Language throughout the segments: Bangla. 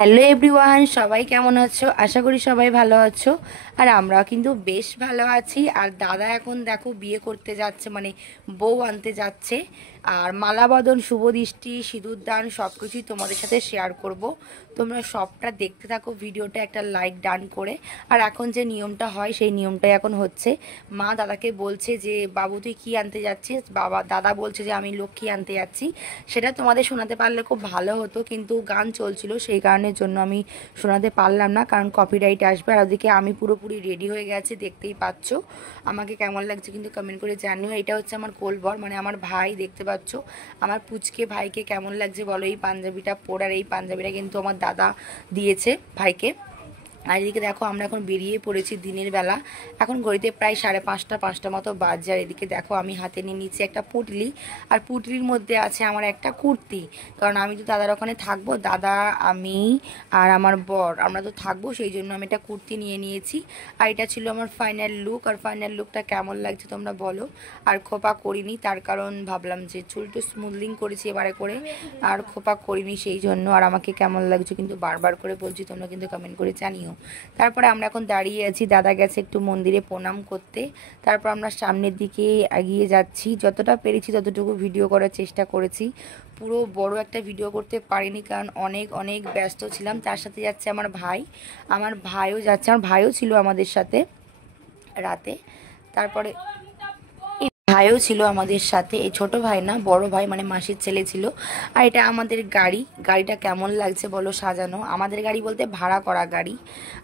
হ্যালো এভরিওয়ান, সবাই কেমন আছো? আশা করি সবাই ভালো আছো। আর আমরা কিন্তু বেশ ভালো আছি। আর দাদা এখন দেখো বিয়ে করতে যাচ্ছে, মানে বউ আনতে যাচ্ছে। আর মালা বদন, শুভ দৃষ্টি, সিঁদুর দান সব কিছুই তোমাদের সাথে শেয়ার করব। তোমরা সবটা দেখতে থাকো, ভিডিওটা একটা লাইক ডান করে। আর এখন যে নিয়মটা হয় সেই নিয়মটাই এখন হচ্ছে। মা দাদাকে বলছে যে বাবু তুই কী আনতে যাচ্ছিস, দাদা বলছে যে আমি লক্ষ্মী আনতে যাচ্ছি। সেটা তোমাদের শোনাতে পারলে খুব ভালো হতো, কিন্তু গান চলছিল সেই কারণের জন্য আমি শোনাতে পারলাম না, কারণ কপিরাইট আসবে। আর ওদিকে আমি পুরোপুরি রেডি হয়ে গেছি, দেখতেই পাচ্ছ। আমাকে কেমন লাগছে কিন্তু কমেন্ট করে জানিও। এটা হচ্ছে আমার কোলবর, মানে আমার ভাই, দেখতে পাচ্ছ। আমার পুচকে ভাইকে কেমন লাগছে বলো এই পাঞ্জাবিটা পরে। আর এই পাঞ্জাবিটা কিন্তু আমার দাদা দিয়েছে ভাইকে। আর এদিকে দেখো আমরা এখন বেরিয়ে পড়েছি দিনের বেলা। এখন ঘড়িতে প্রায় 5:30 মতো বাজে। আর এদিকে দেখো আমি হাতে নিয়ে নিচ্ছি একটা পুটলি। আর পুটলির মধ্যে আছে আমার একটা কুর্তি, কারণ আমি তো দাদার ওখানে থাকবো। দাদা, আমি আর আমার বর আমরা তো থাকবো, সেই জন্য আমি একটা কুর্তি নিয়ে নিয়েছি। আর এটা ছিল আমার ফাইনাল লুক। আর ফাইনাল লুকটা কেমন লাগছে তোমরা বলো। আর খোপা করিনি, তার কারণ ভাবলাম যে চুলটা স্মুথলিং করেছি এবারে করে, আর খোপা করিনি সেই জন্য। আর আমাকে কেমন লাগছে কিন্তু বারবার করে বলছি, তোমরা কিন্তু কমেন্ট করে জানিও। তারপরে আমরা এখন দাঁড়িয়ে আছি, দাদা গেছে একটু মন্দিরে প্রণাম করতে। তারপর আমরা সামনের দিকে এগিয়ে যাচ্ছি, যতটা পেরেছি ততটুকু ভিডিও করার চেষ্টা করেছি। পুরো বড় একটা ভিডিও করতে পারিনি, কারণ অনেক অনেক ব্যস্ত ছিলাম। তার সাথে যাচ্ছে আমার ভাই, আমার ভাইও যাচ্ছে, আমার ভাইও ছিল আমাদের সাথে রাতে। তারপরে ভাইও ছিল আমাদের সাথে, এই ছোট ভাই না, বড় ভাই, মানে মাসির ছেলে ছিল। আর এটা আমাদের গাড়ি। গাড়িটা কেমন লাগছে বলো সাজানো। আমাদের গাড়ি বলতে ভাড়া করা গাড়ি।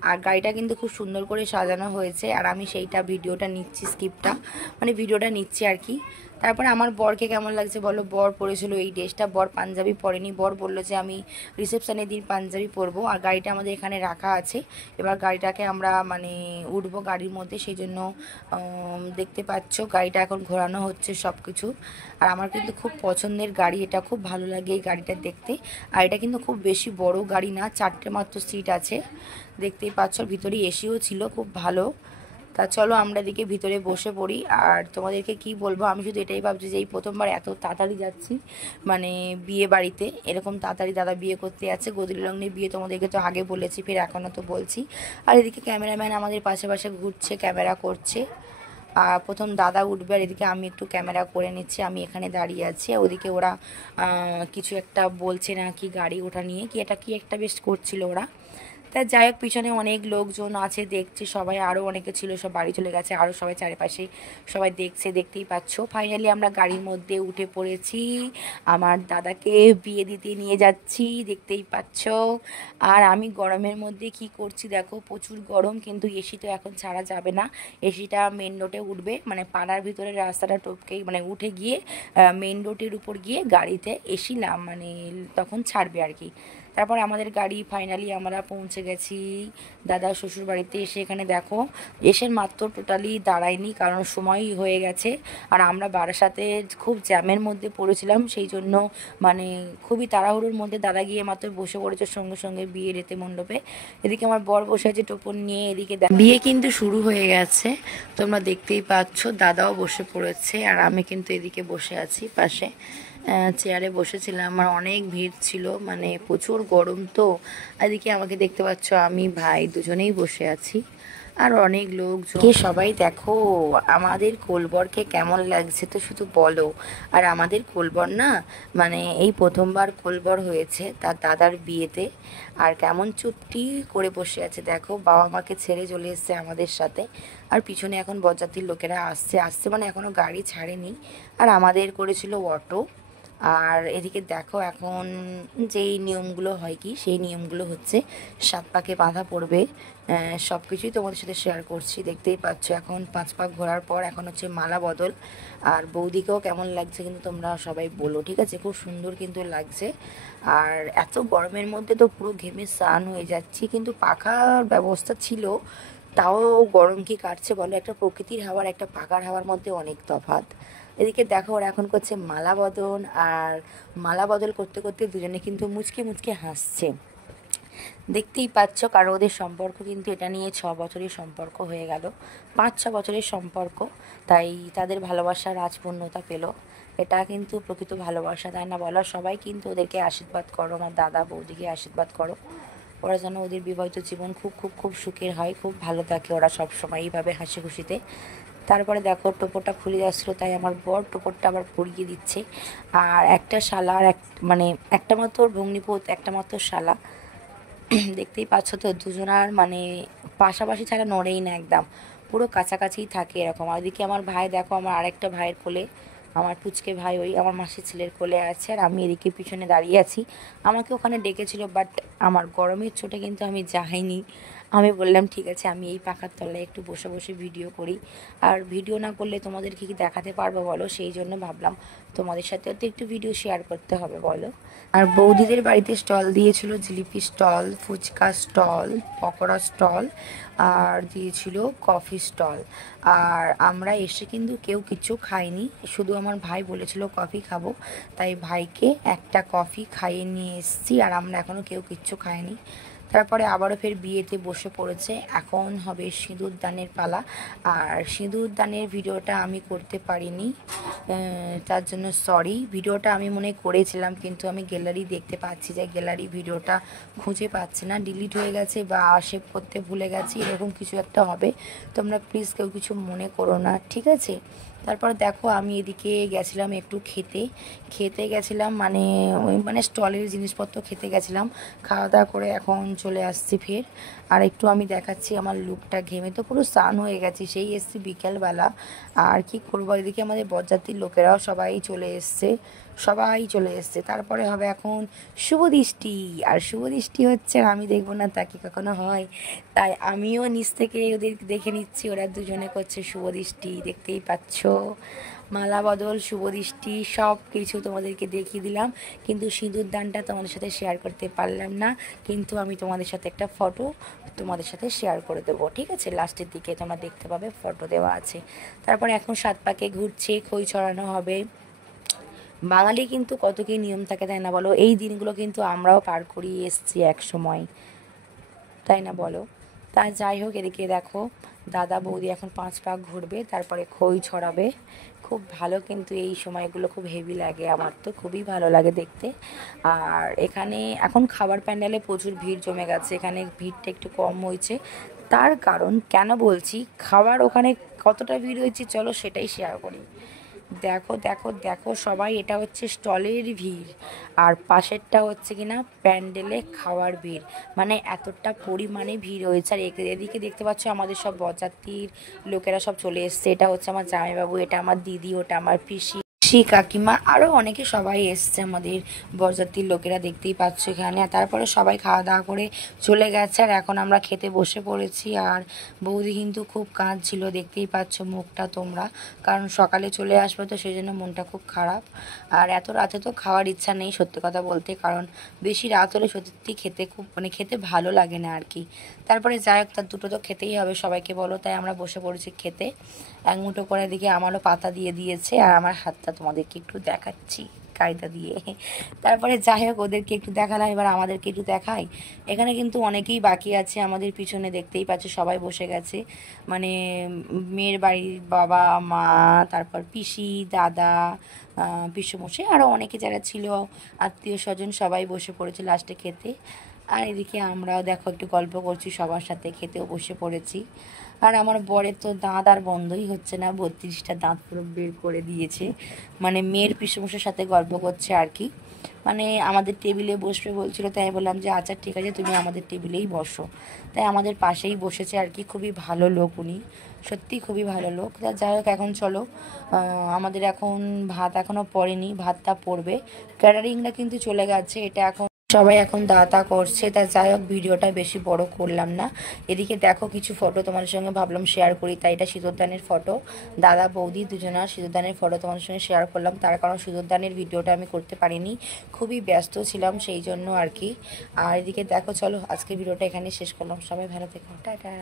আর গাড়িটা কিন্তু খুব সুন্দর করে সাজানো হয়েছে। আর আমি সেইটা ভিডিওটা নিচ্ছি, স্কিপটা মানে ভিডিওটা নিচ্ছি আর কি। তারপরে আমার বরকে কেমন লাগছে বলো। বর পরেছিল এই ড্রেসটা, বর পাঞ্জাবি পরেনি। বর বললো যে আমি রিসেপশানের দিন পাঞ্জাবি পরবো। আর গাড়িটা আমাদের এখানে রাখা আছে। এবার গাড়িটাকে আমরা মানে উঠবো গাড়ির মধ্যে, সেই জন্য দেখতে পাচ্ছ গাড়িটা এখন ঘোরানো হচ্ছে সব কিছু। আর আমার কিন্তু খুব পছন্দের গাড়ি, এটা খুব ভালো লাগে এই গাড়িটা দেখতে। আর এটা কিন্তু খুব বেশি বড় গাড়ি না, 4টে মাত্র সিট আছে, দেখতেই পাচ্ছ। ভিতরে এসিও ছিল, খুব ভালো। তা চলো আমরা এদিকে ভিতরে বসে পড়ি। আর তোমাদেরকে কি বলবো, আমি শুধু এটাই ভাবছি যে এই প্রথমবার এত তাড়াতাড়ি যাচ্ছি, মানে বিয়ে বাড়িতে এরকম তাড়াতাড়ি দাদা বিয়ে করতে যাচ্ছে। গোদরি লগ্নের বিয়ে তোমাদেরকে তো আগে বলেছি, ফের এখনও তো বলছি। আর এদিকে ক্যামেরাম্যান আমাদের পাশে পাশে ঘুরছে, ক্যামেরা করছে। আর প্রথম দাদা উঠবে, আর এদিকে আমি একটু ক্যামেরা করে নিচ্ছি। আমি এখানে দাঁড়িয়ে আছি, ওদিকে ওরা কিছু একটা বলছে না কি, গাড়ি ওঠা নিয়ে কি একটা বেশ করছিল ওরা। তা যাই হোক, পিছনে অনেক লোকজন আছে, দেখছে সবাই, আরও অনেকে ছিল, সব বাড়ি চলে গেছে, আরও সবাই চারিপাশে সবাই দেখছে, দেখতেই পাচ্ছ। ফাইনালি আমরা গাড়ির মধ্যে উঠে পড়েছি, আমার দাদাকে বিয়ে দিতে নিয়ে যাচ্ছি, দেখতেই পাচ্ছ। আর আমি গরমের মধ্যে কি করছি দেখো, প্রচুর গরম, কিন্তু এসি তো এখন ছাড়া যাবে না। এসিটা মেন রোডে উঠবে, মানে পাড়ার ভিতরে রাস্তাটা টপকে মানে উঠে গিয়ে মেন রোডের উপর গিয়ে গাড়িতে এসি মানে তখন ছাড়বে আর কি। তারপর আমাদের গাড়ি ফাইনালি আমরা পৌঁছে গেছি দাদা শ্বশুর বাড়িতে। এসে এখানে দেখো, এসে মাত্র টোটালি দাঁড়ায়নি, কারণ সময়ই হয়ে গেছে। আর আমরা বারাসাতে খুব জ্যামের মধ্যে পড়েছিলাম, সেই জন্য মানে খুবই তাড়াহুড়োর মধ্যে দাদা গিয়ে মাত্র বসে পড়েছে সঙ্গে সঙ্গে বিয়ের এতে মণ্ডপে। এদিকে আমার বর বসে আছে টোপন নিয়ে, এদিকে বিয়ে কিন্তু শুরু হয়ে গেছে, তোমরা দেখতেই পাচ্ছ। দাদাও বসে পড়েছে, আর আমি কিন্তু এদিকে বসে আছি পাশে চেয়ারে বসেছিলাম। আমার অনেক ভিড় ছিল, মানে প্রচুর গরম তো। এদিকে আমাকে দেখতে পাচ্ছ, আমি ভাই দুজনেই বসে আছি, আর অনেক লোকজন। সবাই দেখো আমাদের কোলবরকে কেমন লাগছে তো শুধু বলো। আর আমাদের কোলবর না, মানে এই প্রথমবার কোলবর হয়েছে তার দাদার বিয়েতে। আর কেমন চুপটি করে বসে আছে দেখো, বাবা মাকে ছেড়ে চলে এসছে আমাদের সাথে। আর পিছনে এখন বরযাত্রীর লোকেরা আসছে আসছে, মানে এখনও গাড়ি ছাড়েনি। আর আমাদের করেছিল অটো। আর এদিকে দেখো এখন যেই নিয়মগুলো হয় কি, সেই নিয়মগুলো হচ্ছে 7 পাকে বাঁধা পড়বে। সব কিছুই তোমাদের সাথে শেয়ার করছি, দেখতেই পাচ্ছ। এখন 5 পাক ঘোরার পর এখন হচ্ছে মালা বদল। আর বৌদিকেও কেমন লাগছে কিন্তু তোমরা সবাই বলো, ঠিক আছে? খুব সুন্দর কিন্তু লাগছে। আর এত গরমের মধ্যে তো পুরো ঘেমে স্নান হয়ে যাচ্ছি, কিন্তু পাখার ব্যবস্থা ছিল, তাও গরম কি কাটছে বলো। একটা প্রকৃতির হাওয়ার একটা পাকার হাওয়ার মধ্যে অনেক তফাৎ। এদিকে দেখো ওরা এখন করছে মালা বদল। আর মালা বদল করতে করতে দুজনে কিন্তু মুচকে মুচকে হাসছে, দেখতেই পাচ্ছ। কারণ ওদের সম্পর্ক কিন্তু এটা নিয়ে 6 বছরের সম্পর্ক হয়ে গেল, 5-6 বছরের সম্পর্ক। তাই তাদের ভালোবাসা রাজপূর্ণতা পেল। এটা কিন্তু প্রকৃত ভালোবাসা, তাই না বলো? সবাই কিন্তু ওদেরকে আশীর্বাদ করো, আমার দাদা বৌদিকে আশীর্বাদ করো। ওরা যেন ওদের বিবাহিত জীবন খুব খুব খুব সুখের হয়, খুব ভালো থাকে ওরা সবসময় এইভাবে হাসি খুশিতে। তারপরে দেখো টোপরটা খুলে যাচ্ছিলো, তাই আমার বর টোপরটা আবার পরিয়ে দিচ্ছে। আর একটা শালা আর মানে একটা মাত্র ভগ্নিপথ, একটা মাত্র শালা, দেখতেই পাচ্ছ তো দুজনার মানে পাশাপাশি ছাড়া নড়েই না, একদম পুরো কাছাকাছিই থাকে এরকম। আর এদিকে আমার ভাই দেখো, আমার আরেকটা ভাইয়ের কোলে, আমার পুচকে ভাই ওই আমার মাসির ছেলের কোলে আছে, আর আমি এদিকে পিছনে দাঁড়িয়ে আছি। আমাকে ওখানে ডেকেছিল, বাট আমার গরমের চোটে কিন্তু আমি যাইনি। আমি বললাম ঠিক আছে, আমি এই পাখার তলায় একটু বসে বসে ভিডিও করি, আর ভিডিও না করলে তোমাদেরকে কি দেখাতে পারবো বলো, সেই জন্য ভাবলাম তোমাদের সাথেও তো একটু ভিডিও শেয়ার করতে হবে বলো। আর বৌদিদের বাড়িতে স্টল দিয়েছিল, jilipi stall, phuchka stall, pakora stall, আর দিয়েছিল কফি স্টল। আর আমরা এসে কিন্তু কেউ কিছু খাইনি, শুধু আমার ভাই বলেছিল কফি খাবো, তাই ভাইকে একটা কফি খাইয়ে নিয়ে এসেছি, আর আমরা এখনও কেউ কিচ্ছু খাইনি। তারপরে আবারও ফের বিয়েতে বসে পড়েছে, এখন হবে সিঁদুর দানের পালা। আর সিঁদুর দানের ভিডিওটা আমি করতে পারিনি, তার জন্য সরি। ভিডিওটা আমি মনে করেছিলাম, কিন্তু আমি গ্যালারি দেখতে পাচ্ছি যে গ্যালারি ভিডিওটা খুঁজে পাচ্ছি না, ডিলিট হয়ে গেছে বা সেভ করতে ভুলে গেছি, এরকম কিছু একটা হবে। তোমরা প্লিজ কেউ কিছু মনে করো না, ঠিক আছে। তারপর দেখো আমি এদিকে গেছিলাম একটু খেতে গেছিলাম, মানে ওই মানে স্টলের জিনিসপত্র খেতে গেছিলাম। খাওয়া দাওয়া করে এখন চলে আসছি ফের। আর একটু আমি দেখাচ্ছি আমার লুকটা, ঘেমে তো পুরো স্নান হয়ে গেছি, সেই এসছি বিকেলবেলা। আর কি করবো, এদিকে আমাদের বরযাত্রীর লোকেরাও সবাই চলে এসছে। তারপরে হবে এখন শুভ দৃষ্টি, আর শুভ দৃষ্টি হচ্ছে, আমি দেখবো না তা কি কখনো হয়, তাই আমিও নিচ থেকে ওদের দেখে নিচ্ছি, ওরা দুজনে করছে শুভ দৃষ্টি, দেখতেই পাচ্ছ। মালা বদল, শুভ দৃষ্টি সব কিছু তোমাদেরকে দেখিয়ে দিলাম, কিন্তু সিঁদুর দানটা তোমাদের সাথে শেয়ার করতে পারলাম না। কিন্তু আমি তোমাদের সাথে একটা ফটো তোমাদের সাথে শেয়ার করে দেবো, ঠিক আছে, লাস্টের দিকে তোমরা দেখতে পাবে, ফটো দেওয়া আছে। তারপরে এখন 7 পাকে ঘুরছে, খই ছড়ানো হবে। বাঙালি কিন্তু কত কী নিয়ম থাকে, তাই না বলো, এই দিনগুলো কিন্তু আমরাও পার করিয়ে এসেছি এক সময়, তাই না বলো। তা যাই হোক, এদিকে দেখো দাদা বৌদি এখন 5 পাক ঘুরবে, তারপরে খই ছড়াবে। খুব ভালো, কিন্তু এই সময়গুলো খুব হেভি লাগে, আমার তো খুবই ভালো লাগে দেখতে। আর এখানে এখন খাবার প্যান্ডেলে প্রচুর ভিড় জমে গেছে, এখানে ভিড়টা একটু কম হয়েছে। তার কারণ কেন বলছি, খাবার ওখানে কতটা ভিড় হয়েছে চলো সেটাই শেয়ার করি। দেখো দেখো দেখো সবাই, এটা হচ্ছে স্টলের ভিড়, আর পাশেরটা হচ্ছে কিনা প্যান্ডেলে খাওয়ার ভিড়, মানে এতটা পরিমাণে ভিড় হয়েছে। আর এদিকে দেখতে পাচ্ছ আমাদের সব বরযাত্রীর লোকেরা সব চলে এসছে, এটা হচ্ছে আমার জামাইবাবু, এটা আমার দিদি, ওটা আমার পিসি, কাকিমা, আরও অনেকে সবাই এসছে আমাদের বরযাত্রীর লোকেরা, দেখতেই পাচ্ছ এখানে। আর তারপরে সবাই খাওয়া দাওয়া করে চলে গেছে, আর এখন আমরা খেতে বসে পড়েছি। আর বৌদি কিন্তু খুব কাঁদছিল, দেখতেই পাচ্ছ মুখটা তোমরা, কারণ সকালে চলে আসবে তো সেই জন্য মনটা খুব খারাপ। আর এত রাতে তো খাওয়ার ইচ্ছা নেই সত্যি কথা বলতে, কারণ বেশি রাত হলে সত্যি খেতে খুব মানে খেতে ভালো লাগে না আর কি। তারপরে যাই হোক, তার দুটো তো খেতেই হবে সবাইকে বলো, তাই আমরা বসে পড়েছি খেতে। এক মুঠো করে দিকে আমারও পাতা দিয়ে দিয়েছে, আর আমার হাতটা তোমাদেরকে একটু দেখাচ্ছি কায়দা দিয়ে। তারপরে যাই হোক, ওদেরকে একটু দেখালাম, এবার আমাদেরকে একটু দেখাই। এখানে কিন্তু অনেকেই বাকি আছে, আমাদের পিছনে দেখতেই পাচ্ছ সবাই বসে গেছে, মানে মেয়ের বাড়ির বাবা মা, তারপর পিসি, দাদা, পিসেমশাই, আরও অনেকে যারা ছিল আত্মীয় স্বজন সবাই বসে পড়েছে লাস্টে খেতে। আর এদিকে আমরাও দেখো একটু গল্প করছি, সবার সাথে খেতেও বসে পড়েছি। আর আমার বরের তো দাঁত আর বন্ধই হচ্ছে না, 32টা দাঁত পুরো বের করে দিয়েছে, মানে মেয়ের পিসেমশাইয়ের সাথে গল্প করছে আর কি, মানে আমাদের টেবিলে বসবে বলছিল, তাই বললাম যে আচ্ছা ঠিক আছে তুমি আমাদের টেবিলেই বসো, তাই আমাদের পাশেই বসেছে আর কি। খুবই ভালো লোক উনি, সত্যি খুবই ভালো লোক। তা যাই হোক, এখন চলো, আমাদের এখন ভাত এখনও পড়েনি, ভাতটা পড়বে। ক্যাটারিংটা কিন্তু চলে গেছে, এটা এখন সবাই এখন দাওয়া করছে। তা যাই হোক, ভিডিওটা বেশি বড় করলাম না। এদিকে দেখো কিছু ফটো তোমাদের সঙ্গে ভাবলাম শেয়ার করি, তাই এটা সিঁদুরদানের ফটো, দাদা বৌদি দুজনার সিঁদুরদানের ফটো তোমাদের সঙ্গে শেয়ার করলাম, তার কারণ সিঁদুরদানের ভিডিওটা আমি করতে পারিনি, খুবই ব্যস্ত ছিলাম সেই জন্য আর কি। আর এদিকে দেখো, চলো আজকে ভিডিওটা এখানে শেষ করলাম, সবাই ভালো থেকো, টাটা।